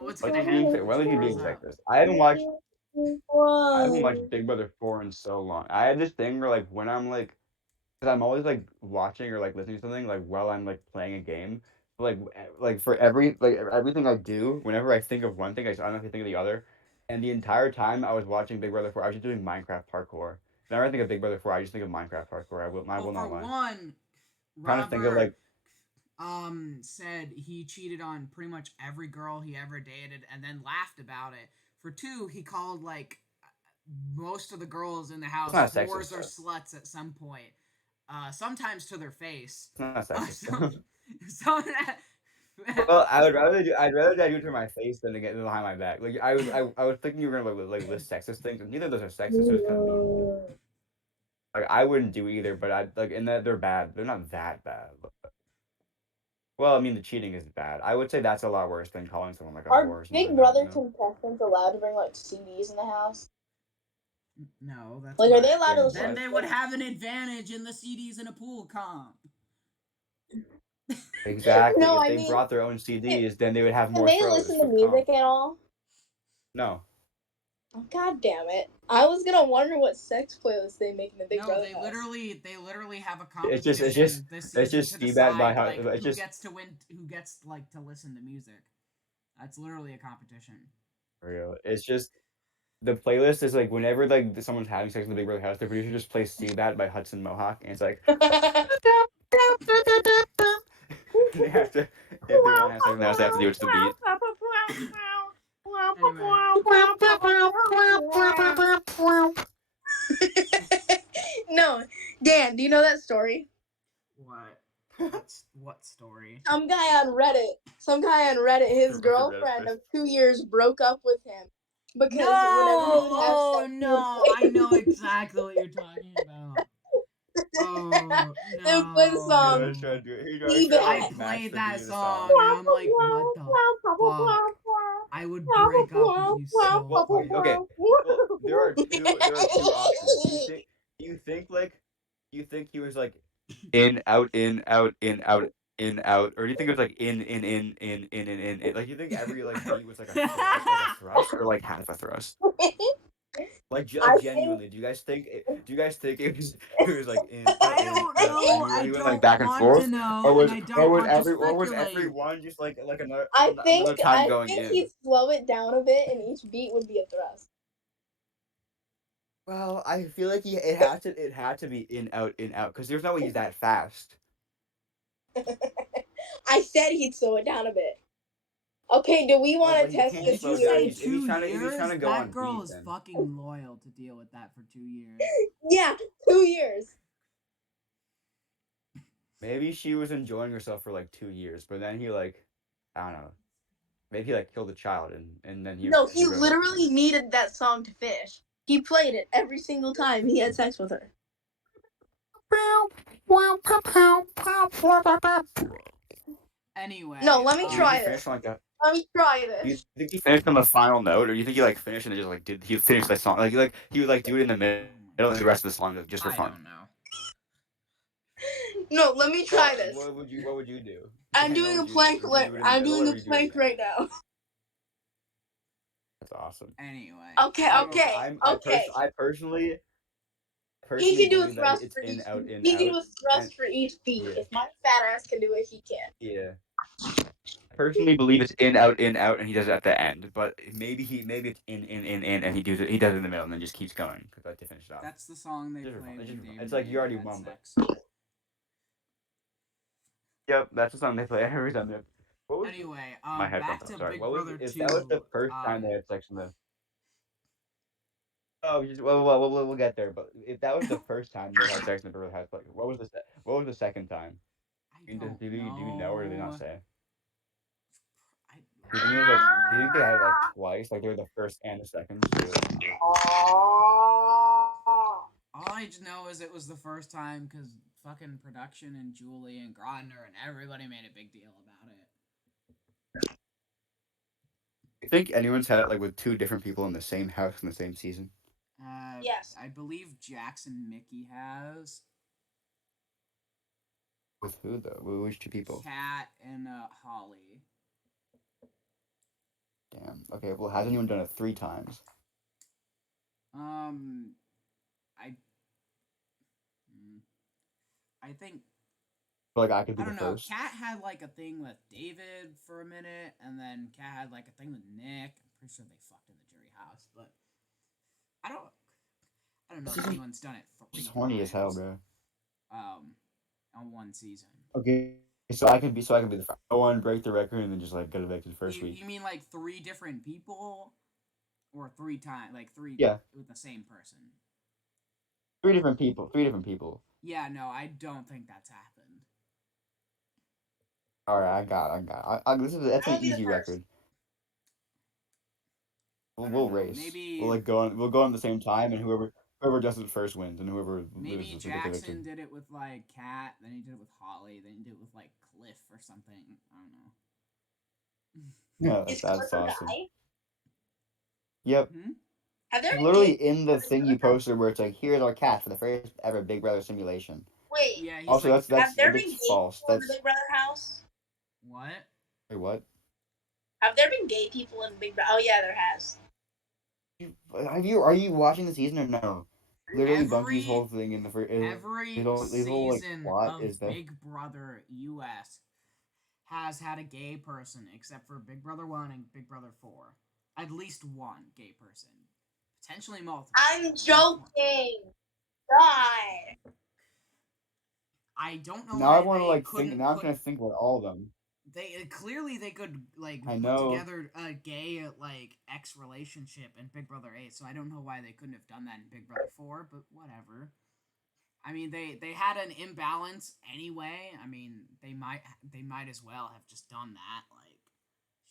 what's What's gonna he being? happen when Why she was he grows being up? sexist? I haven't watched Big Brother 4 in so long. I have this thing where like when I'm like because I'm always like watching or like listening to something like while I'm like playing a game. Like for everything I do, whenever I think of one thing, I automatically think of the other. And the entire time I was watching Big Brother 4, I was just doing Minecraft parkour. Whenever I think of Big Brother 4, I just think of Minecraft parkour. I Well, will for not lie. one, Trying to think of Robert like said he cheated on pretty much every girl he ever dated and then laughed about it. For two, he called like most of the girls in the it's house not sexist whores or though. sluts at some point. Sometimes to their face. It's not sexist Some, though. some Well, I'd rather do it to my face than to get behind my back. Like I was thinking you were gonna like list sexist things, and neither of those are sexist. They're just kind of mean. Like I wouldn't do either, but I like in that they're bad. They're not that bad. Well, I mean the cheating is bad. I would say that's a lot worse than calling someone like a whore Are or something Big like that. Brother contestants allowed to bring like CDs in the house? no, that's Like, are they why. allowed to Bring listen Then to what? they would music? have an advantage in the CDs in a pool comp. Exactly. No, If I they mean, brought their own can, CDs, then they would have can more they throws listen to for the music comp. at all? No. Oh, God damn it! I was gonna wonder what sex playlists they make in the Big No, Brother house. they literally have a It's just it's just competition this it's season just to Seabat by decide how like it's who just gets to win, who gets to listen to music. That's literally a competition. real. It's just the playlist is like whenever like someone's having sex in the Big Brother house, the producer just plays "Seabat" by Hudson Mohawk, and it's like they have to if they want to have sex in the house, they have to do it to the beat. Anyway, No, Dan, do you know that story? what? What story? Some guy on Reddit, his What's the red girlfriend fist? of 2 years broke up with him No! because whenever he would have Oh sex, he would no! play, I know exactly what you're talking about. Oh they would play the Here, song let's try no! to do it. Here, let's try to I Seabat. like match played the beat that of the song song. and I'm like, what the fuck? I would break up with you so Well, quick. okay. Well, there are two options. Do you think like you think he was like in out in out, or do you think it was like in? Like you think every like beat was like a thrust or like half a thrust? Like I think genuinely, do you guys think it was like I don't in out, and know. I he went like don't back and want to forth, know, and I or don't was want to every speculate. one just like I think another time I going think in? he'd slow it down a bit, and each beat would be a thrust. Well, I feel like it had to be in out because there's no way he's that fast. I said he'd slow it down a bit. Okay, do we Well, want but to he test can't his Did you slow down say theory? if he's trying to 2 years? go That on girl beat is then. fucking loyal to deal with that for 2 years. Yeah, 2 years. Maybe she was enjoying herself for like 2 years, but then he like I don't know. Maybe he like killed a child and then No, he he broke up with her. literally needed that song to finish. He played it every single time he had sex with her. Anyway, No, let me Do you think he try finished this. on like a Let me try Do you this. think he finished on the final note, or do you think he like finished and it just like did he finish that song like he would like do it in the middle oh my and the god, rest of the song like, just for I fun? don't know. No, let me try Well, this. what would you do? I'm Dan, what doing a would you do? plank. Would you do it in the I'm middle or doing a would you do it at plank the end? right now. That's awesome. Anyway, Okay, so okay, okay. I He personally can do a believe that thrust it's for in each. out in He can out do a and thrust for each beat. yeah If my fat ass can do it, he can. yeah. I personally believe it's in out and he does it at the end, but maybe it's in and he does it in the middle and then just keeps going because I like to finish it off. that's the song they Just for fun. played when Dave It's and like you David already had won, but sex. yep, that's the song they play every time. What was Anyway, my headphones back off? to Sorry. Big What was Brother if that was 2. the first time they had sex in the? Oh, we'll get there. But if that was the first time they had sex in the Brother House, like, what was the second time? I don't Do you know or did they not know. say? I Do you think it was like? don't Do you think they had it like know. twice? Like they were the first and the second? So they were like, All I just know is it was the first time because fucking production and Julie and Grodner and everybody made a big deal about it. you think anyone's had it like with two different people in the same house in the same season? Yes. I believe Jackson Mickey has. With who though? With which two people? Kat and Holly. Damn. Okay. Well, has anyone done it 3 times? Um, I, mm, I think I feel like I could be I the don't know. first. Kat had like a thing with David for a minute, and then Kat had like a thing with Nick. I'm pretty sure they fucked in the jury house, but I don't. I don't know if anyone's done it Just 3 horny as hell, times. bro. Um, on one season. Okay. So I can be the first. Go on, break the record, and then just like get evicted first week. You mean like 3 different people, or 3 times, like three Yeah. with the same person? 3 different people. 3 different people. Yeah, no, I don't think that's happened. All right, that's an I'll be the easy first. record. I don't We'll know. race. We'll Maybe like go on. We'll go on at the same time, and whoever does it first wins, and whoever maybe loses will get evicted. Jackson did it with like Kat, then he did it with Holly, then he did it with like Cliff or something. I don't know. Yeah, Is that's Cliff a awesome. guy? Yep. Hmm? Have there It's been gay literally people in the in Big thing you Brother House? posted where it's like, here's our cat for the first ever Big Brother simulation. Wait, Yeah, he's Also, like, have there been that's gay false. people in the That's Big Brother house? what? wait, what? Have there been gay people in Big Brother? Oh yeah, there has. Are you watching the season or no? Literally, Bunky's Every whole thing in the first every his whole like season plot of is that Big Brother US has had a gay person, except for Big Brother 1 and Big Brother 4. At least one gay person. potentially multiple. I'm joking. God. I don't know Now I why want to they like think. couldn't Now I'm put. trying to think about all of them. They clearly they could like I put know. together a gay like ex relationship in Big Brother 8. So I don't know why they couldn't have done that in Big Brother 4. But whatever. I mean, they had an imbalance anyway. I mean, they might as well have just done that. Like,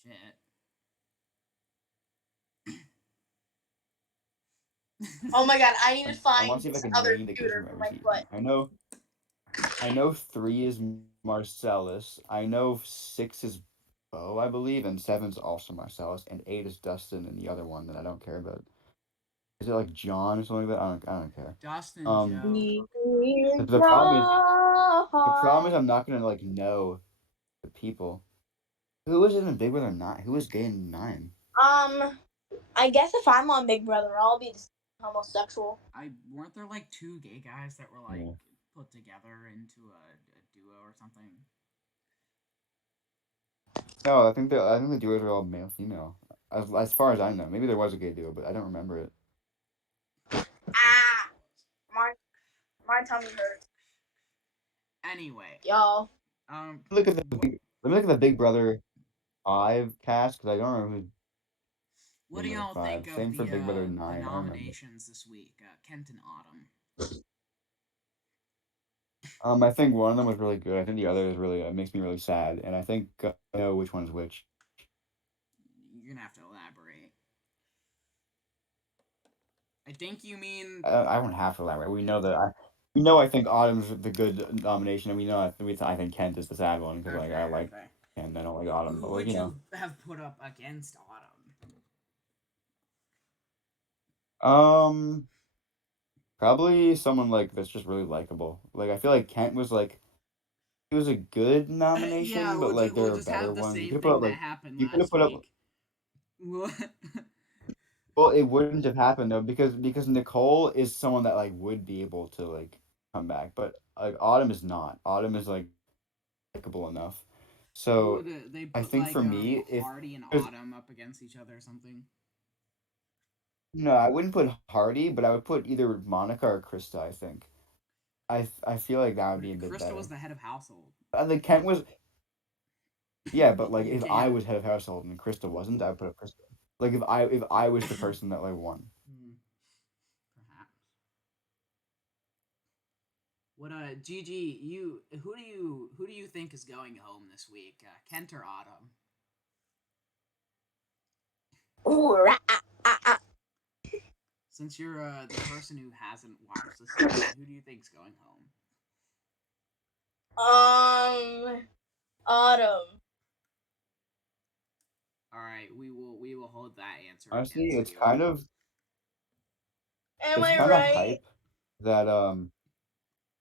shit. Oh my god, I need to I want find to see if I this can other name the kids shooter from for every my season. foot. I know 3 is Marcellus. I know 6 is Bo, I believe, and 7's also Marcellus, and 8 is Dustin, and the other one that I don't care about. Is it like John or something like that? I don't care. Dustin, Joe. But the problem is I'm not gonna like know the people. Who was in Big Brother 9? Who was gay in 9? I guess if I'm on Big Brother, I'll be homosexual. I weren't there like 2 gay guys that were like Yeah. put together into a duo or something. No, I think the duos are all male female. As far as I know, maybe there was a gay duo, but I don't remember it. Ah, my my tummy hurts. Anyway, Y'all. Look at the what Let me look at the Big Brother 5 cast because I don't remember who's what Big do Brother y'all think 5. of Same for Big Brother the 9. I don't remember. nominations this week? Kent and Autumn. I think one of them was really good. I think the other is really makes me really sad, and I think I know which one's which. You're gonna have to elaborate. I think you mean I don't have to elaborate. We know. I think Autumn's the good nomination, and I think Kent is the sad one because like okay, I like okay. Kent, I don't like Autumn, Who but like would you have put up against Autumn? um, probably someone like that's just really likable. Like I feel like Kent was like he was a good Yeah, nomination, but like there we'll are just better have the ones. You same could have put thing up that like happened you could have last put up. week. What? Well, it wouldn't have happened though because Nicole is someone that like would be able to like come back, but like Autumn is not. Autumn is like likable enough. Who So would they I put think like for me, if Hardy and because Autumn up against each other or something? no, I wouldn't put Hardy, but I would put either Monica or Krista. I think I feel like that would But be a bit Krista was better. the head of household. And then Kent was yeah, but like You if I can't. was head of household and Krista wasn't, I would put up Krista. Like if I was the person that like won. Hmm, perhaps. What Gigi, who do you think is going home this week? Kent or Autumn? Ooh, Since you're the person who hasn't watched the season, who do you think's going home? Autumn. All right, we will hold that answer Honestly, against it's you. kind of Am it's I kind of right? hype that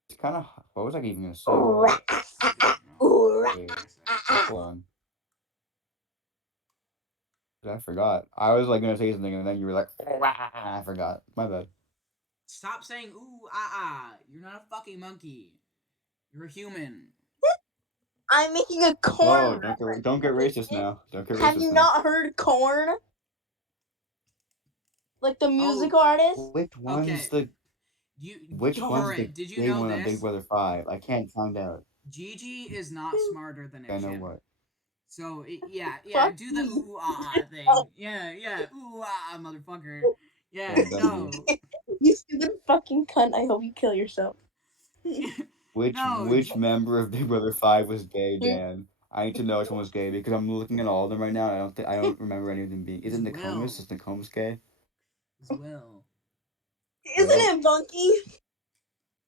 it's kind of what was I even gonna say? Ooh, I don't know. What were you Wait, gonna say? hold on. I forgot. I was like gonna say something and then you were like, I forgot. My bad. Stop saying ooh ah ah. You're not a fucking monkey. You're a human. I'm making a Oh, corn reference. don't get racist now. Don't get Have racist you now. not heard corn? Like the music Oh, artist? Which one's okay. the You which all one's the right? Did you gay know one on Big this? Brother 5? I can't find out. Gigi is not smarter than a I know chimp. what. So yeah, Fuck do the you. ooh ah ah thing. Yeah, ooh ah ah, motherfucker. Yeah, I'm done with you. no, You stupid fucking cunt. I hope you kill yourself. no. Which member of Big Brother 5 was gay, Dan? I need to know which one was gay because I'm looking at all of them right now. And I don't remember any of them being. Is Is it Nokomis? Will. Is Nokomis gay? Is Will. Isn't Will? it Bunky?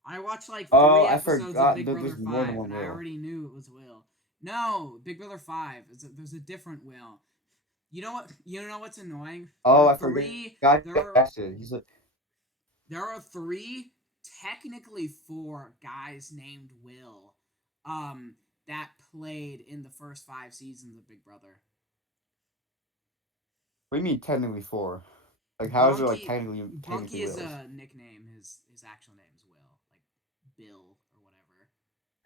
I watched like Oh, three I episodes of forgot Big that Brother there's more than 5, one and I Will. already knew it was Will. No, Big Brother 5. There's a different Will. You know what? You know what's annoying? There Oh, are I three. forgot. There are That's it. He's like, there are three, technically four guys named Will, that played in the first 5 seasons of Big Brother. what do you mean technically 4? Like, how is it like Bunky technically Bunky is Wills? a nickname. His actual name is Will, like Bill or whatever.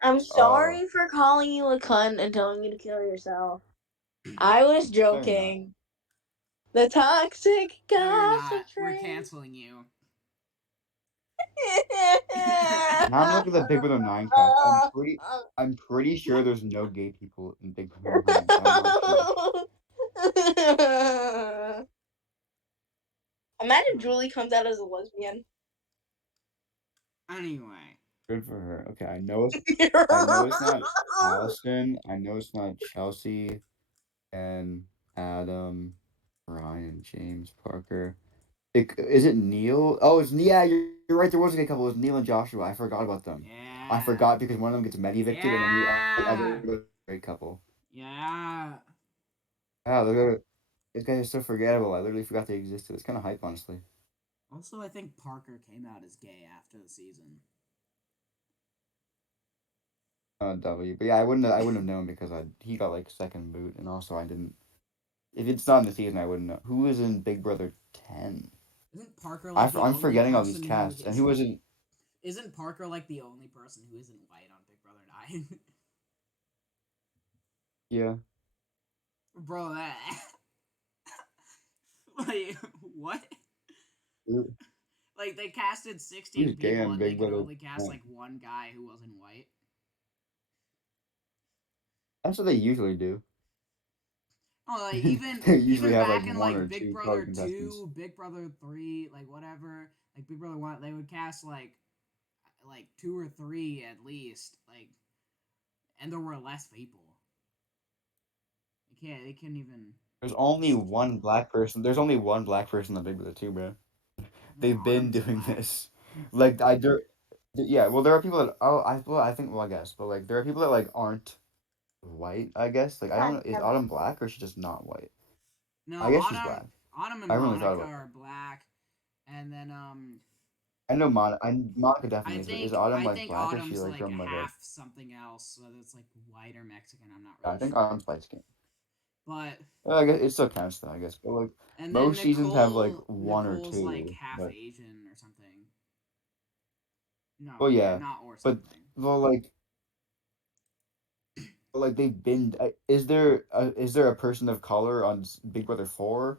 I'm Oh, sorry for calling you a cunt and telling you to kill yourself. I was no, you're not. joking. The toxic No, you're not. gossip We're train. canceling you. Now I'm looking at the Big Brother 9 cast. I'm pretty sure there's no gay people in Big Brother 9. I'm not sure. Imagine Julie comes out as a lesbian. Anyway. Good for her. Okay, I know it's not Allison. I know it's not Chelsea and Adam, Ryan, James, Parker. Is it Neil? Oh, yeah. You're right. There was a couple. It was Neil and Joshua. I forgot about them. I Yeah. forgot because one of them gets med evicted, and then the other Yeah. goes great couple. Yeah. Wow, these guys are so forgettable. I literally forgot they existed. It's kind of hype, honestly. Also, I think Parker came out as gay after the season. W. But yeah, I wouldn't have known because he got like second boot, and also I didn't. If it's not in the season, I wouldn't know. Who is in Big Brother 10? Isn't Parker like the I'm only forgetting all these person who casts. And is? who was in? Isn't Parker like the only person who isn't white on Big Brother 9? Yeah, Bro, that like what? who- Like they casted 16 who's gay people on and they Big could Brother only cast 10? like one guy who wasn't white. That's what they usually do. Oh, like even They usually even have like back in one like or Big two color Brother contestants. 2, Big Brother 3, like whatever, like Big Brother 1, they would cast like two or three at least, like, and there were less people. They can't even. There's only one black person on Big Brother 2, bro. Well, They've been Autumn's doing black. this. Like yeah. Well, there are people that I think I guess, but like there are people that like aren't white. I guess like I don't know. Is Autumn black or is she just not white? No, I guess she's black. Autumn and I haven't really thought Monica about. are black, and then I know Monica definitely is. But is Autumn I like think black or is she Autumn's like like a from like a? half something else, whether it's like white or Mexican. I'm not Yeah, really I think sure, Autumn's light skin. but Well, I guess it still counts though. I guess, but like and then most seasons have like one or Nicole's like two. half But Asian or something. No, well, yeah, yeah, not or but something. well, like they've been. Is there a person of color on Big Brother 4?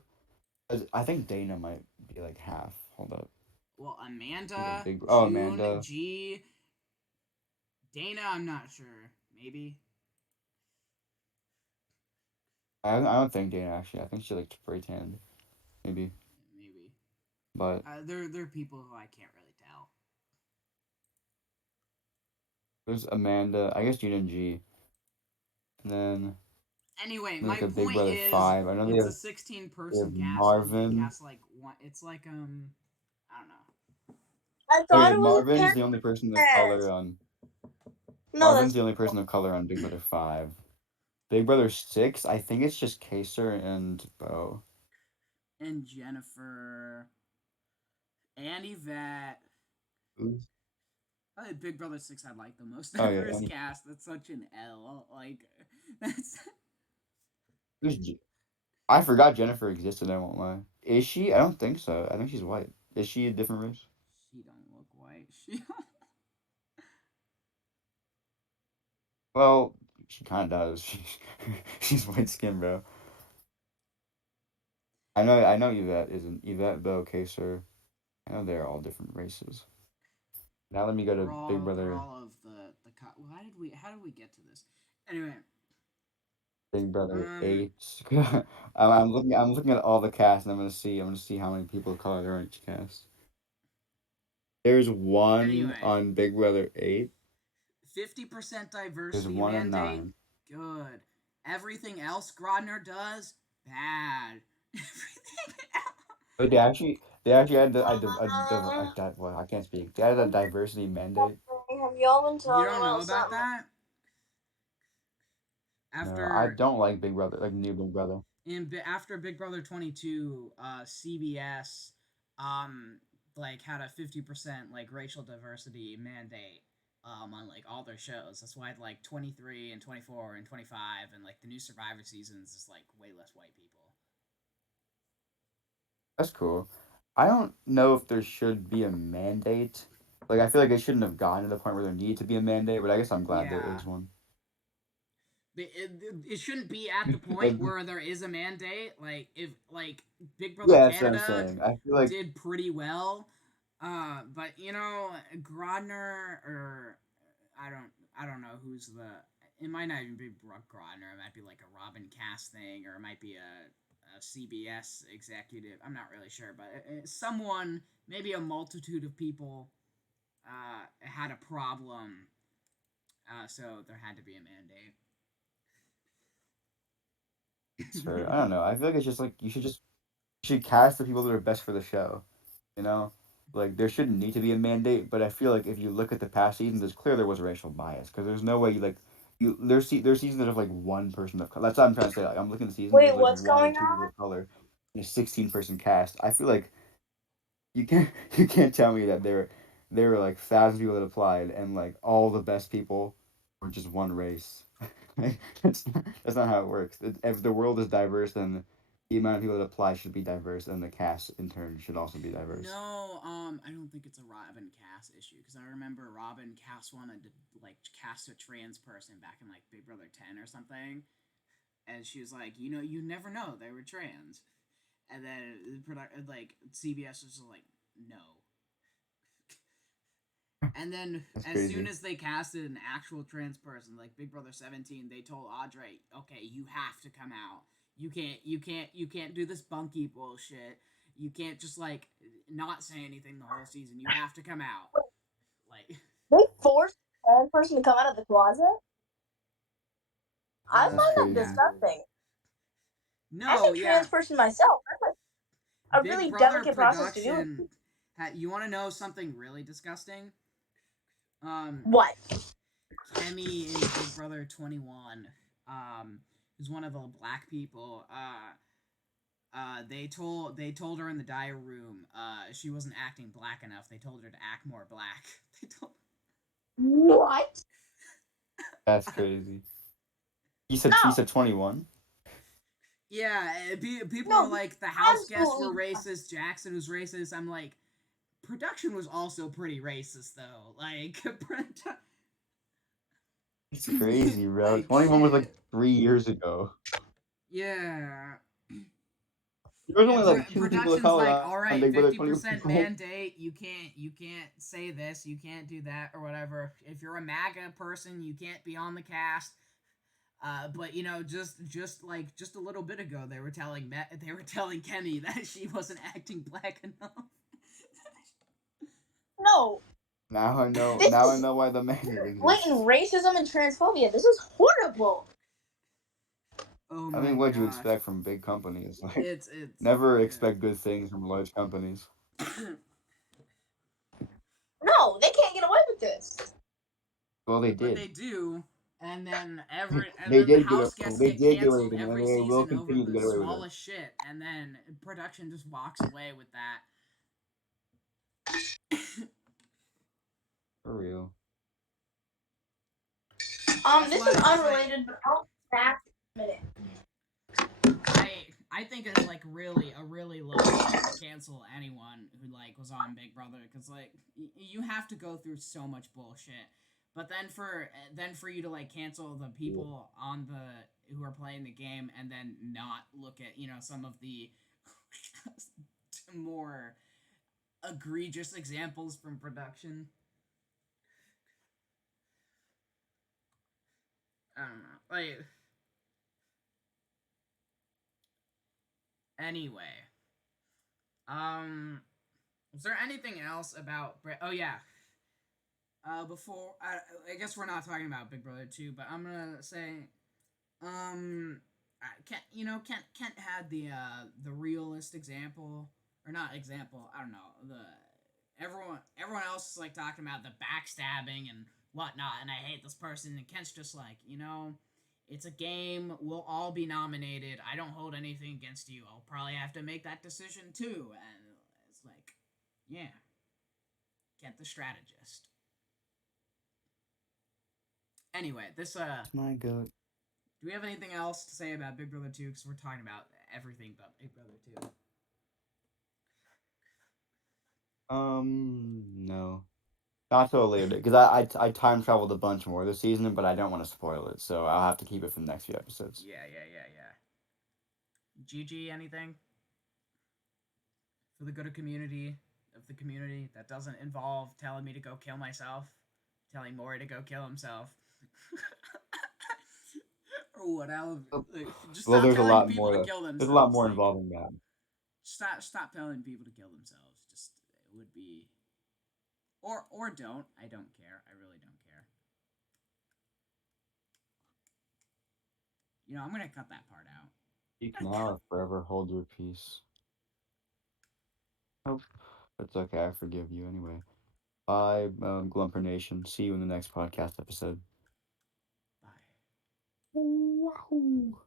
I think Dana might be like half. Hold up. Well, Think of Amanda, Big. Oh, June, Amanda. G, Dana. I'm not sure. Maybe. I don't think Dana actually. I think she like spray tanned maybe. Maybe. But There are people who I can't really tell. there's Amanda. I guess Gina and G. And then Anyway, like my a Big point Brother is, 5. I know they it's have a 16 they have person cast, and they Marvin. cast like one. It's like I don't know. I thought Okay, it was a Marvin's the only person of color parent. on. No, Marvin's that's the only person of color on Big Brother 5. Big Brother 6. I think it's just Kaser and Bo. And Jennifer and Yvette. Who? I think Big Brother 6 I like the most Oh yeah, diverse and cast. That's such an L. Like that's who's I forgot Jennifer existed. I won't lie. Is she? I don't think so. I think she's white. Is she a different race? she don't look white. She Well, she kind of does. She's white skinned, bro. I know Yvette isn't. Yvette, Bo, Kaser. I know they're all different races. Now let me go to Big they're Brother. all of the why did we how did we get to this? Anyway, Big Brother um 8. I'm looking at all the cast, and I'm gonna see how many people of color there are in each cast. There's one anyway, on Big Brother 8. 50% There's diversity one on mandate, 9. good. Everything else Grodner does, bad. Everything else. But they actually had well, I can't speak. They had a diversity mandate. Have y'all been You talking don't know about about something? that? No, I After don't like Big Brother, like new Big Brother. after Big Brother 22, CBS like had a 50% like racial diversity mandate on like all their shows. That's why like 23 and 24 and 25 and like the new Survivor seasons is like way less white people. That's cool. I don't know if there should be a mandate. I feel like it shouldn't have gotten to the point where there needed to be a mandate, but I guess I'm glad there Yeah. is one. it shouldn't be at the point Like, where there is a mandate. Like if like Big Brother yeah, that's what I'm Canada saying. I feel like did pretty well, but Grodner or I don't I don't know who's the. It might not even be Brooke Grodner. It might be like a Robin Cass thing, or it might be a CBS executive. I'm not really sure, but someone, maybe a multitude of people, had a problem. So there had to be a mandate. it's fair. I don't know. I feel like it's just like you should cast the people that are best for the show. You know, like there shouldn't need to be a mandate, but I feel like if you look at the past seasons, it's clear there was racial bias because there's no way there's seasons that have like one person of color. That's what I'm trying to say. Like I'm looking at the seasons, Wait, there's like what's one or going two people on? of color in a 16-person cast. I feel like you can't you can't tell me that there were like thousands of people that applied and like all the best people were just one race. That's not how it works. If the world is diverse, then the amount of people that apply should be diverse, and the cast in turn should also be diverse. No, I don't think it's a Robin Cass issue because I remember Robin Cass wanted to like cast a trans person back in like Big Brother 10 or something, and she was like, you never know they were trans, and then like CBS was just like, no, and then That's as soon crazy. as they casted an actual trans person, like Big Brother 17, they told Audrey, okay, you have to come out. You can't do this bunky bullshit. You can't just like not say anything the whole season. You have to come out. Like They forced a trans person to come out of the closet? I That's uh find that yeah. crazy. disgusting. As No, a yeah. trans person myself, that's like a Big really Brother delicate process to do. production you want to know something really disgusting? Um What? Kemi in Big Brother 21 who's one of the black people they told her in the diary room she wasn't acting black enough. They told her to act more black. They told What? That's crazy. You No. said 21. yeah, people are No, like the house guests were absolutely. racist. Jackson was racist. I'm like, production was also pretty racist though. Like, It's crazy, bro. like 21 was like shit. 3 years ago. Yeah, There was yeah. only like two people of Production's color like, all on right, Big Brother 21. 50% mandate. You can't say this. You can't do that or whatever. If you're a MAGA person, you can't be on the cast. But just a little bit ago, they were telling Kemi that she wasn't acting black enough. No. Now I know. This Now I is know why the mandate blatant exists. racism and transphobia. This is horrible. Oh I mean, my what'd you gosh, expect from big companies? Like, it's never expect good things from large companies. yeah. No, they can't get away with this. Well, they But did. they do, and then every and They then the did house guests they get did get away canceled with it, and every they will season over continue to the get away with it. smallest shit, and then production just walks away with that. For real. That's This why is it's like unrelated, but I'll back a minute. I think it's like really a really low bar to cancel anyone who like was on Big Brother because like you have to go through so much bullshit. But then for you to like cancel the people on the who are playing the game and then not look at some of the more egregious examples from production. I don't know. Like anyway, was there anything else about? Oh yeah. Before I guess we're not talking about Big Brother 2, but I'm gonna say, um, Kent had the realist example or not example. I don't know everyone else is like talking about the backstabbing and whatnot, and I hate this person, and Kent's just like, it's a game. We'll all be nominated. I don't hold anything against you. I'll probably have to make that decision too, and it's like, yeah, Kent the strategist. Anyway, My God. do we have anything else to say about Big Brother 2? Because we're talking about everything but Big Brother 2. No. Not so later, because I time traveled a bunch more this season, but I don't want to spoil it, so I'll have to keep it for the next few episodes. Yeah. GG, anything for the good of the community that doesn't involve telling me to go kill myself, telling Maury to go kill himself, or whatever. Like, just Well, stop there's a telling lot people more. to kill There's a lot themselves. more Like, involving that. stop telling people to kill themselves. Just it would be, or don't. I don't care. I really don't care. I'm gonna cut that part out. Speak now or forever hold your peace. Oh, it's okay. I forgive you anyway. Bye, Glumper Nation. See you in the next podcast episode. Bye. Wahoo!